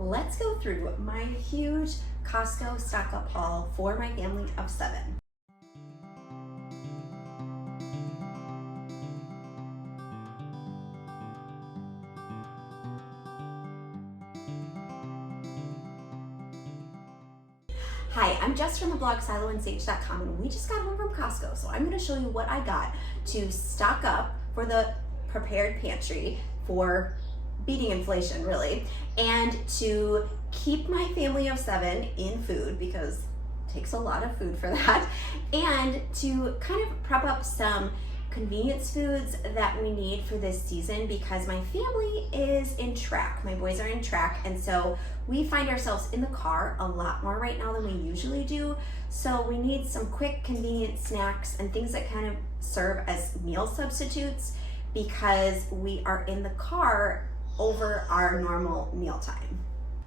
let's go through my huge Costco stock up haul for my family of 7. Hi, I'm Jess from the blog siloandsage.com, and we just got home from Costco, so I'm going to show you what I got to stock up for the prepared pantry for beating inflation, really, and to keep my family of 7 in food because it takes a lot of food for that, and to kind of prep up some convenience foods that we need for this season because my family is in track. My boys are in track, and so we find ourselves in the car a lot more right now than we usually do. So we need some quick, convenient snacks and things that kind of serve as meal substitutes because we are in the car over our normal mealtime.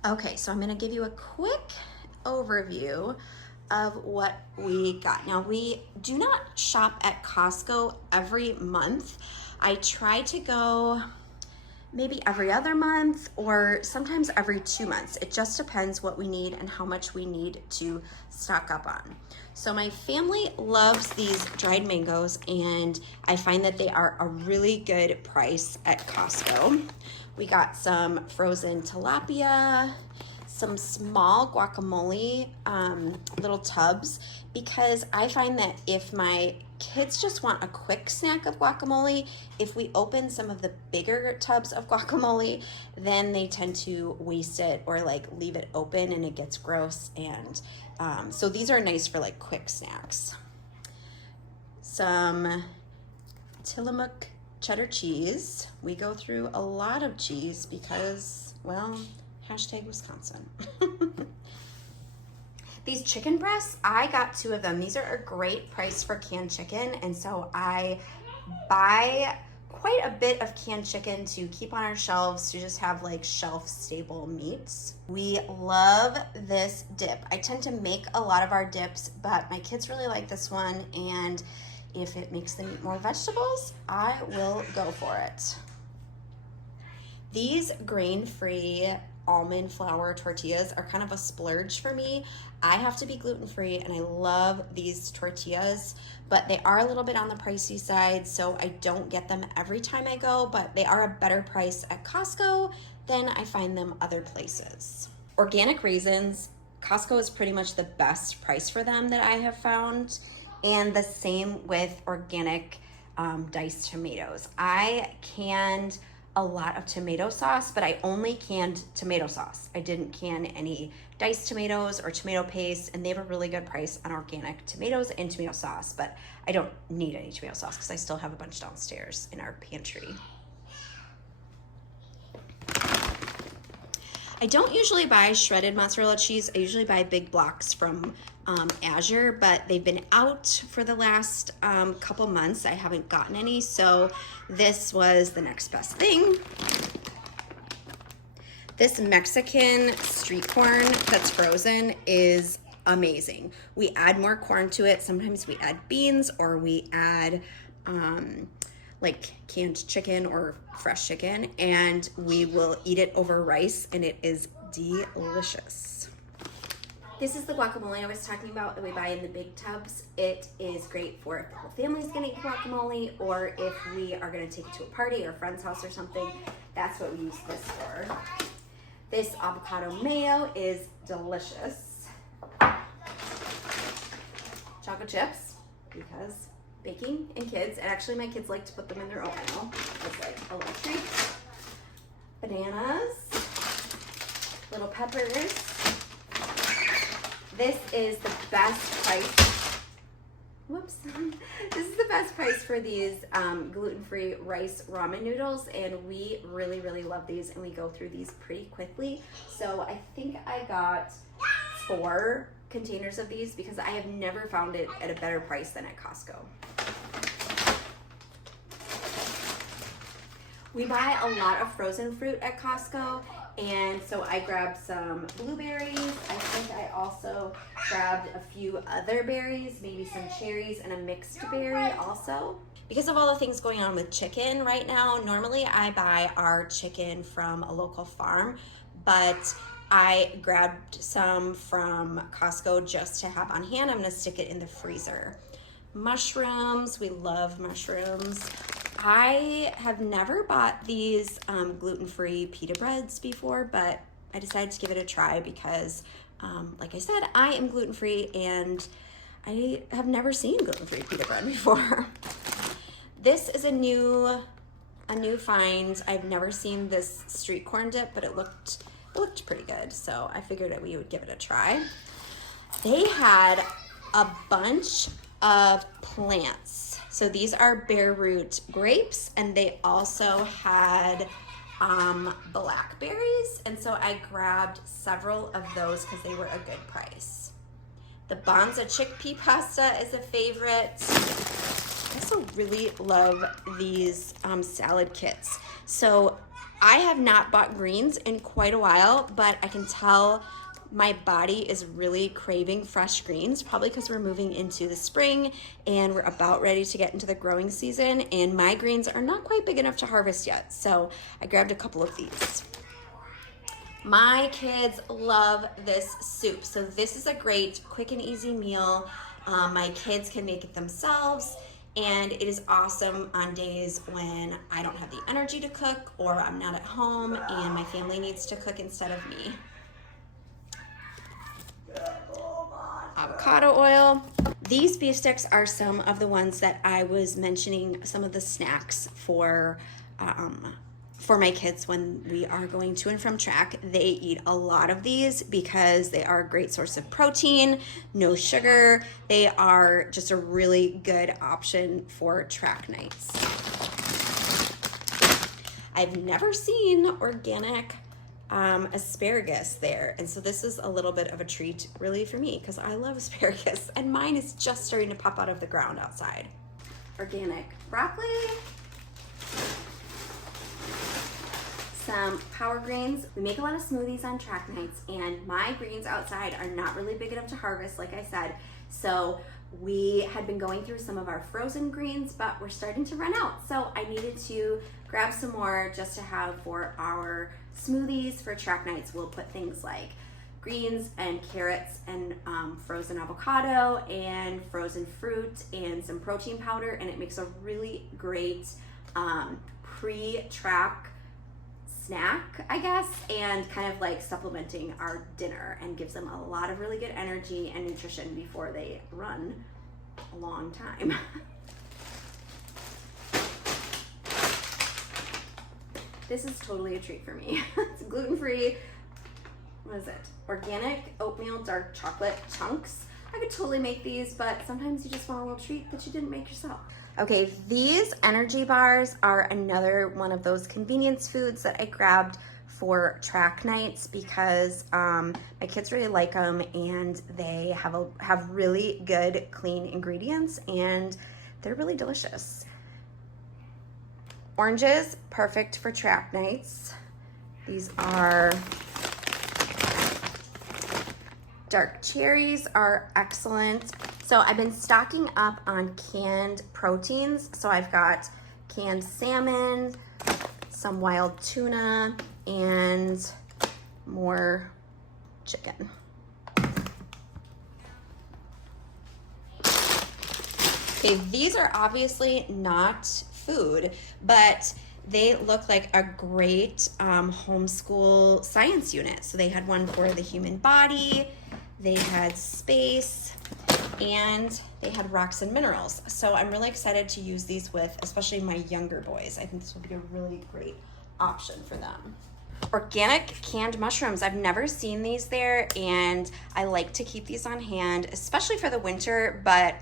Okay, so I'm gonna give you a quick overview of what we got. Now, we do not shop at Costco every month. I try to go maybe every other month or sometimes every 2 months. It just depends what we need and how much we need to stock up on. So my family loves these dried mangoes, and I find that they are a really good price at Costco. We got some frozen tilapia, some small guacamole little tubs, because I find that if my kids just want a quick snack of guacamole, if we open some of the bigger tubs of guacamole, then they tend to waste it or like leave it open and it gets gross. And so these are nice for like quick snacks. Some Tillamook cheddar cheese. We go through a lot of cheese because, well, hashtag Wisconsin. These chicken breasts, I got 2 of them. These are a great price for canned chicken, and so I buy quite a bit of canned chicken to keep on our shelves to just have like shelf stable meats. We love this dip. I tend to make a lot of our dips, but my kids really like this one, and if it makes them eat more vegetables, I will go for it. These grain-free almond flour tortillas are kind of a splurge for me. I have to be gluten-free, and I love these tortillas, but they are a little bit on the pricey side, so I don't get them every time I go, but they are a better price at Costco than I find them other places. Organic raisins, Costco is pretty much the best price for them that I have found, and the same with organic diced tomatoes. I canned a lot of tomato sauce, but I only canned tomato sauce. I didn't can any diced tomatoes or tomato paste, and they have a really good price on organic tomatoes and tomato sauce, but I don't need any tomato sauce because I still have a bunch downstairs in our pantry. I don't usually buy shredded mozzarella cheese. I usually buy big blocks from Azure, but they've been out for the last couple months. I haven't gotten any, so this was the next best thing. This Mexican street corn that's frozen is amazing. We add more corn to it. Sometimes we add beans, or we add like canned chicken or fresh chicken, and we will eat it over rice, and it is delicious. This is the guacamole I was talking about that we buy in the big tubs. It is great for if the whole family's gonna eat guacamole, or if we are gonna take it to a party or a friend's house or something. That's what we use this for. This avocado mayo is delicious. Chocolate chips, because baking and kids, and actually my kids like to put them in their oatmeal. It's like a little treat. Bananas, little peppers. This is the best price. Whoops. This is the best price for these gluten-free rice ramen noodles, and we really, really love these, and we go through these pretty quickly. So I think I got 4 containers of these because I have never found it at a better price than at Costco. We buy a lot of frozen fruit at Costco, and so I grabbed some blueberries. I think I also grabbed a few other berries, maybe some cherries and a mixed berry also. Because of all the things going on with chicken right now, normally I buy our chicken from a local farm, but I grabbed some from Costco just to have on hand. I'm gonna stick it in the freezer. Mushrooms, we love mushrooms. I have never bought these gluten-free pita breads before, but I decided to give it a try because, like I said, I am gluten-free and I have never seen gluten-free pita bread before. This is a new find. I've never seen this street corn dip, but it looked pretty good, so I figured that we would give it a try. They had a bunch of plants. So these are bare root grapes, and they also had blackberries, and so I grabbed several of those because they were a good price. The Bonza chickpea pasta is a favorite. I also really love these salad kits. So I have not bought greens in quite a while, but I can tell my body is really craving fresh greens, probably because we're moving into the spring and we're about ready to get into the growing season, and my greens are not quite big enough to harvest yet. So I grabbed a couple of these. My kids love this soup. So this is a great quick and easy meal. My kids can make it themselves, and it is awesome on days when I don't have the energy to cook or I'm not at home and my family needs to cook instead of me. Avocado oil. These beef sticks are some of the ones that I was mentioning, some of the snacks for my kids when we are going to and from track. They eat a lot of these because they are a great source of protein, no sugar. They are just a really good option for track nights. I've never seen organic asparagus there, and so this is a little bit of a treat really for me because I love asparagus, and mine is just starting to pop out of the ground outside. Organic broccoli, some power greens. We make a lot of smoothies on track nights, and my greens outside are not really big enough to harvest, like I said, so we had been going through some of our frozen greens, but we're starting to run out, so I needed to grab some more just to have for our smoothies for track nights. We'll put things like greens and carrots and frozen avocado and frozen fruit and some protein powder, and it makes a really great pre-track snack, I guess, and kind of like supplementing our dinner, and gives them a lot of really good energy and nutrition before they run a long time. This is totally a treat for me. It's gluten-free. What is it? Organic oatmeal dark chocolate chunks. I could totally make these, but sometimes you just want a little treat that you didn't make yourself. Okay, these energy bars are another one of those convenience foods that I grabbed for track nights because my kids really like them, and they have really good clean ingredients, and they're really delicious. Oranges, perfect for track nights. These are dark cherries, are excellent. So I've been stocking up on canned proteins. So I've got canned salmon, some wild tuna, and more chicken. Okay, these are obviously not food, but they look like a great homeschool science unit. So they had one for the human body, they had space, and they had rocks and minerals. So I'm really excited to use these with especially my younger boys. I think this will be a really great option for them. Organic canned mushrooms. I've never seen these there, and I like to keep these on hand, especially for the winter, but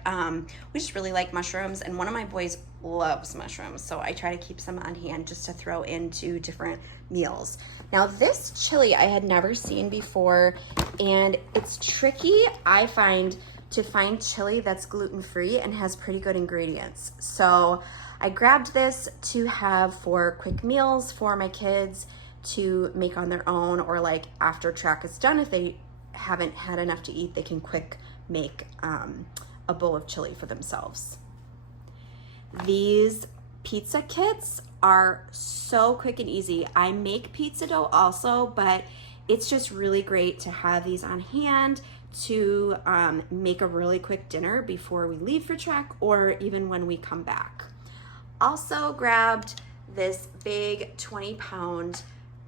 we just really like mushrooms, and one of my boys loves mushrooms, so I try to keep some on hand just to throw into different meals. Now this chili I had never seen before, and it's tricky, I find, to find chili that's gluten-free and has pretty good ingredients. So I grabbed this to have for quick meals for my kids to make on their own, or like after track is done, if they haven't had enough to eat, they can quick make a bowl of chili for themselves. These pizza kits are so quick and easy. I make pizza dough also, but it's just really great to have these on hand to make a really quick dinner before we leave for trek or even when we come back. Also grabbed this big 20-pound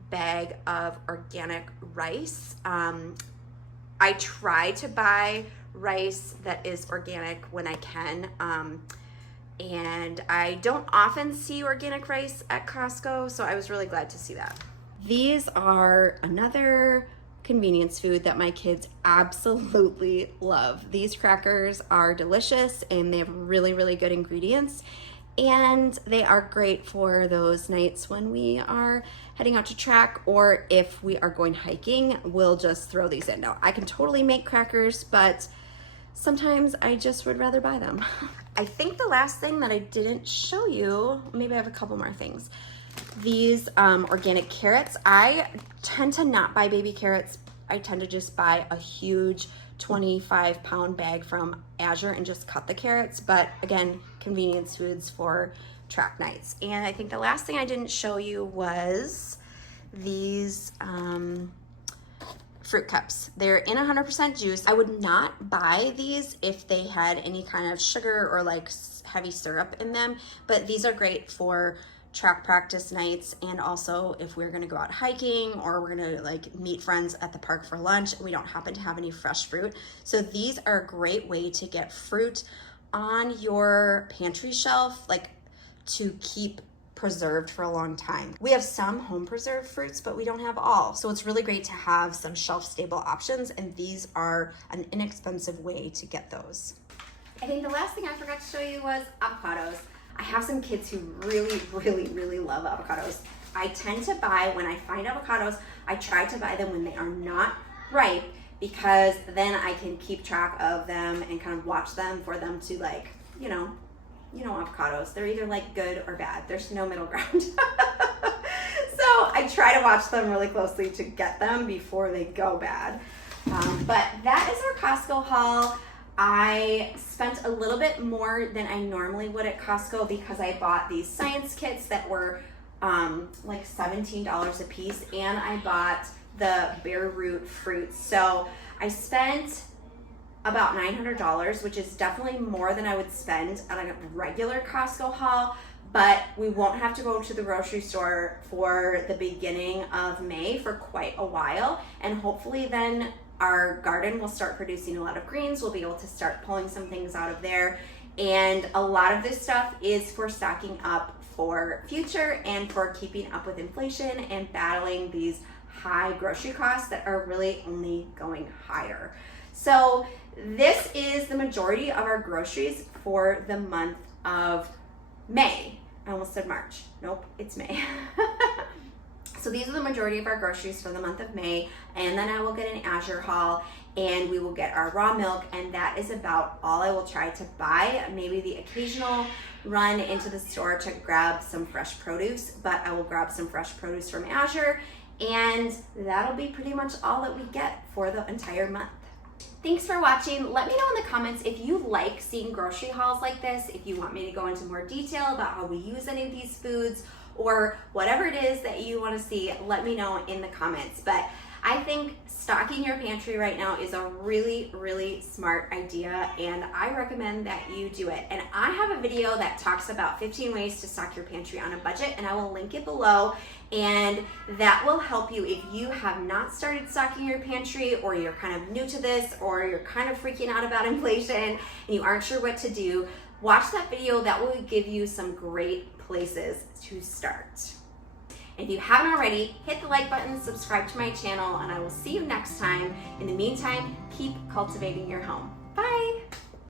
bag of organic rice. I try to buy rice that is organic when I can, and I don't often see organic rice at Costco, so I was really glad to see that. These are another convenience food that my kids absolutely love. These crackers are delicious and they have really, really good ingredients, and they are great for those nights when we are heading out to track, or if we are going hiking, we'll just throw these in. Now, I can totally make crackers, but sometimes I just would rather buy them. I think the last thing that I didn't show you, maybe I have a couple more things. These organic carrots. I tend to not buy baby carrots. I tend to just buy a huge 25-pound bag from Azure and just cut the carrots. But again, convenience foods for track nights. And I think the last thing I didn't show you was these fruit cups. They're in 100% juice. I would not buy these if they had any kind of sugar or like heavy syrup in them, but these are great for track practice nights, and also if we're gonna go out hiking or we're gonna like meet friends at the park for lunch and we don't happen to have any fresh fruit. So these are a great way to get fruit on your pantry shelf, like to keep preserved for a long time. We have some home preserved fruits, but we don't have all. So it's really great to have some shelf stable options, and these are an inexpensive way to get those. I think the last thing I forgot to show you was avocados. I have some kids who really, really, really love avocados. I tend to buy, when I find avocados, I try to buy them when they are not ripe, because then I can keep track of them and kind of watch them for them to, like, you know avocados. They're either like good or bad. There's no middle ground. So I try to watch them really closely to get them before they go bad. But that is our Costco haul. I spent a little bit more than I normally would at Costco because I bought these science kits that were like $17 a piece, and I bought the bare root fruits. So I spent about $900, which is definitely more than I would spend on a regular Costco haul, but we won't have to go to the grocery store for the beginning of May for quite a while, and hopefully then our garden will start producing a lot of greens. We'll be able to start pulling some things out of there, and a lot of this stuff is for stocking up for future and for keeping up with inflation and battling these high grocery costs that are really only going higher. So this is the majority of our groceries for the month of May. I almost said March. Nope, it's May. So these are the majority of our groceries for the month of May, and then I will get an Azure haul and we will get our raw milk, and that is about all I will try to buy. Maybe the occasional run into the store to grab some fresh produce, but I will grab some fresh produce from Azure, and that'll be pretty much all that we get for the entire month. Thanks for watching. Let me know in the comments if you like seeing grocery hauls like this, if you want me to go into more detail about how we use any of these foods, or whatever it is that you want to see, let me know in the comments. But I think stocking your pantry right now is a really, really smart idea, and I recommend that you do it. And I have a video that talks about 15 ways to stock your pantry on a budget, and I will link it below, and that will help you if you have not started stocking your pantry, or you're kind of new to this, or you're kind of freaking out about inflation and you aren't sure what to do. Watch that video. That will give you some great places to start. If you haven't already, hit the like button, subscribe to my channel, and I will see you next time. In the meantime, keep cultivating your home.